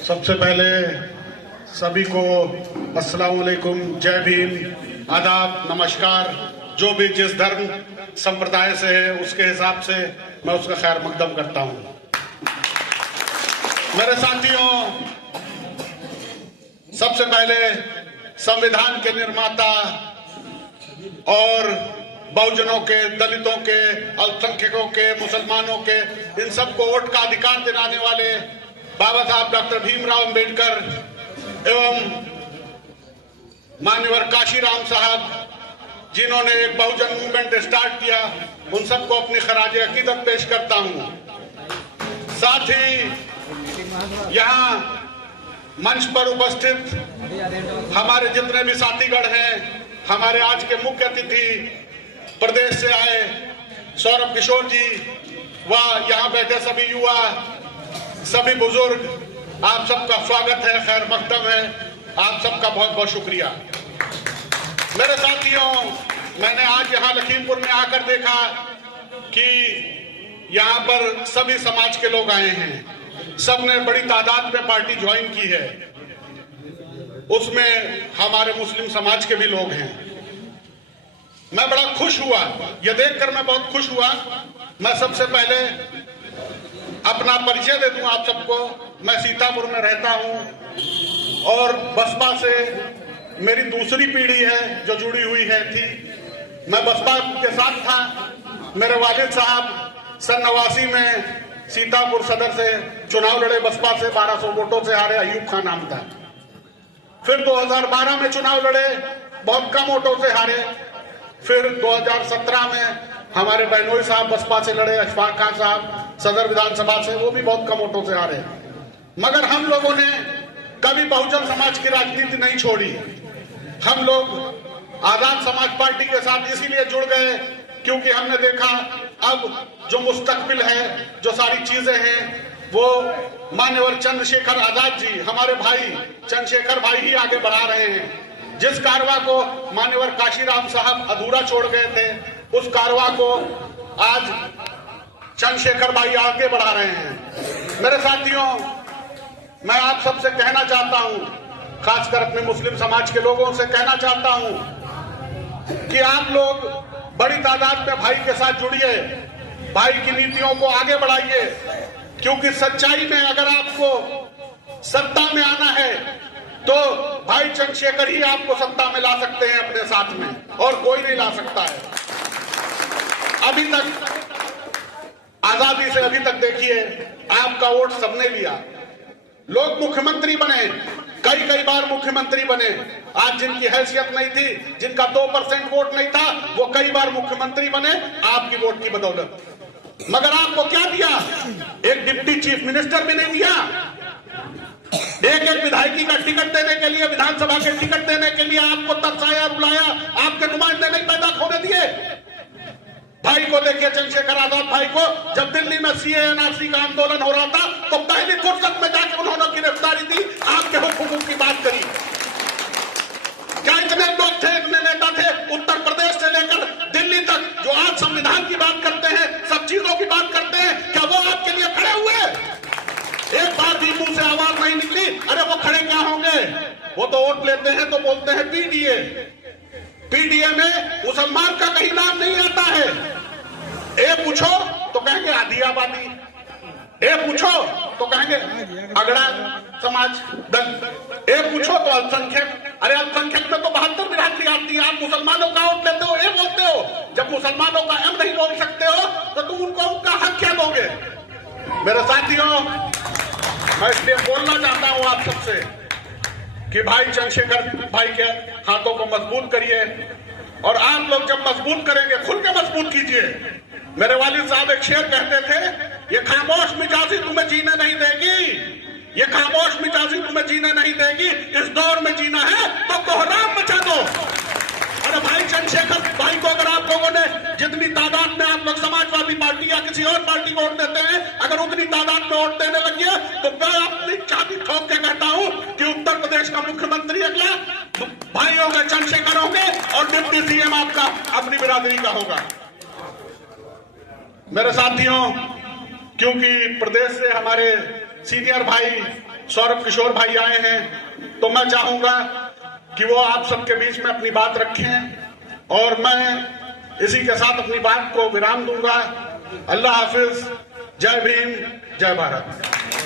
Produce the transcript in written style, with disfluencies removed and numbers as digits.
सबसे पहले सभी को अस्सलाम वालेकुम, जय भीम, आदाब, नमस्कार। जो भी जिस धर्म संप्रदाय से है उसके हिसाब से मैं उसका खैर मकदम करता हूं। मेरे साथियों, सबसे पहले संविधान के निर्माता और बहुजनों के, दलितों के, अल्पसंख्यकों के, मुसलमानों के, इन सबको वोट का अधिकार दिलाने वाले बाबा साहब डॉक्टर भीमराव अंबेडकर एवं मान्यवर काशीराम साहब, जिन्होंने एक बहुजन मूवमेंट स्टार्ट किया, उन सबको अपनी खराज अकीदत पेश करता हूं। साथ ही यहाँ मंच पर उपस्थित हमारे जितने भी साथीगण हैं, हमारे आज के मुख्य अतिथि प्रदेश से आए सौरभ किशोर जी, व यहाँ बैठे सभी युवा, सभी बुजुर्ग, आप सबका स्वागत है, खैर मकदम है, आप सबका बहुत बहुत शुक्रिया। मेरे साथियों, मैंने आज यहाँ लखीमपुर में आकर देखा कि यहाँ पर सभी समाज के लोग आए हैं, सबने बड़ी तादाद में पार्टी ज्वाइन की है, उसमें हमारे मुस्लिम समाज के भी लोग हैं। मैं बड़ा खुश हुआ, यह देखकर मैं बहुत खुश हुआ। मैं सबसे पहले अपना परिचय दे दूं आप सबको। मैं सीतापुर में रहता हूं और बसपा से मेरी दूसरी पीढ़ी है जो जुड़ी हुई है थी। मैं बसपा के साथ था। मेरे वालिद साहब सन 89 में सीतापुर सदर से चुनाव लड़े, बसपा से 1200 वोटों से हारे, अयूब खान नाम था। फिर 2012 में चुनाव लड़े, बहुत कम वोटों से हारे। फिर 2017 में हमारे बहनोई साहब बसपा से लड़े, अशफाक खान साहब सदर विधानसभा से, वो भी बहुत कम वोटों से हारे। मगर हम लोगों ने कभी बहुजन समाज की राजनीति नहीं छोड़ी। हम लोग आजाद समाज पार्टी के साथ इसीलिए जुड़ गए क्योंकि हमने देखा अब जो मुस्तकबिल है, जो सारी चीजें हैं, वो मान्यवर चंद्रशेखर आजाद जी, हमारे भाई चंद्रशेखर भाई ही आगे बढ़ा रहे हैं। जिस कारवा को मान्यवर काशीराम साहब अधूरा छोड़ गए थे, उस कारवा को आज चंद्रशेखर भाई आगे बढ़ा रहे हैं। मेरे साथियों, मैं आप सबसे कहना चाहता हूं, खासकर अपने मुस्लिम समाज के लोगों से कहना चाहता हूं कि आप लोग बड़ी तादाद में भाई के साथ जुड़िए, भाई की नीतियों को आगे बढ़ाइए, क्योंकि सच्चाई में अगर आपको सत्ता में आना है तो भाई चंद्रशेखर ही आपको सत्ता में ला सकते हैं अपने साथ में, और कोई नहीं ला सकता है। अभी तक आजादी से अभी तक देखिए, आपका वोट सबने लिया, लोग मुख्यमंत्री बने, कई बार मुख्यमंत्री बने। आज जिनकी हैसियत नहीं थी, जिनका 2% वोट नहीं था, वो कई बार मुख्यमंत्री बने आपकी वोट की बदौलत। मगर आपको क्या दिया? एक डिप्टी चीफ मिनिस्टर भी नहीं दिया। एक विधायकी का टिकट देने के लिए, विधानसभा के टिकट देने के लिए आपको तरसाया, रुलाया, आपके नुमाइंदे नहीं पैदा होने दिए। भाई को देखिए, चंद्रशेखर आजाद भाई को, जब दिल्ली में CA/NRC का आंदोलन हो रहा था तो पहली फुर्सत में जाकर उन्होंने गिरफ्तारी दी, आपके हुकूक की बात करी। क्या इतने लोग थे, इतने नेता थे उत्तर प्रदेश से लेकर दिल्ली तक, जो आज संविधान की बात करते हैं, सब चीजों की बात करते हैं, क्या वो आपके लिए खड़े हुए? एक बार भी मुंह से आवाज नहीं निकली, अरे वो खड़े क्या होंगे? वो तो वोट लेते हैं तो बोलते हैं PDA। PDA में मुसलमान का कहीं नाम नहीं आता है। ए पूछो तो कहेंगे आधी आबादी, ए पूछो तो कहेंगे अगड़ा समाज दल, ए पूछो तो अल्पसंख्यक। अरे अल्पसंख्यक में तो 72 बिरादरी आती है, आप मुसलमानों का वोट लेते हो, ए बोलते हो। जब मुसलमानों का M नहीं बोल सकते हो तो तुम उनको उनका हक क्या दोगे? मेरे साथियों, मैं इसलिए बोलना चाहता हूं आप सबसे कि भाई चंद्रशेखर भाई के हाथों को मजबूत करिए, और आप लोग जब मजबूत करेंगे, खुल के मजबूत कीजिए। मेरे वालिद साहब एक शेर कहते थे, ये खामोश मिजाजी तुम्हें जीने नहीं देगी, ये खामोश मिजाजी तुम्हें जीने नहीं देगी, इस दौर में जीना है तो कोहराम मचा दो। अरे भाई चंद्रशेखर भाई को अगर आप लोगों ने जितनी तादाद में आप लोग समाजवादी पार्टी या किसी और पार्टी को वोट देते हैं, अगर उतनी तादाद में वोट देने लगिए तो मैं अपनी छाती ठोक के कहता हूं कि उत्तर प्रदेश का मुख्यमंत्री अगला भाई होंगे, चंद्रशेखर होंगे, और डिप्टी CM आपका अपनी बिरादरी का होगा। मेरे साथियों, क्योंकि प्रदेश से हमारे सीनियर भाई सौरभ किशोर भाई आए हैं, तो मैं चाहूंगा कि वो आप सबके बीच में अपनी बात रखें और मैं इसी के साथ अपनी बात को विराम दूंगा। अल्लाह हाफिज, जय भीम, जय भारत।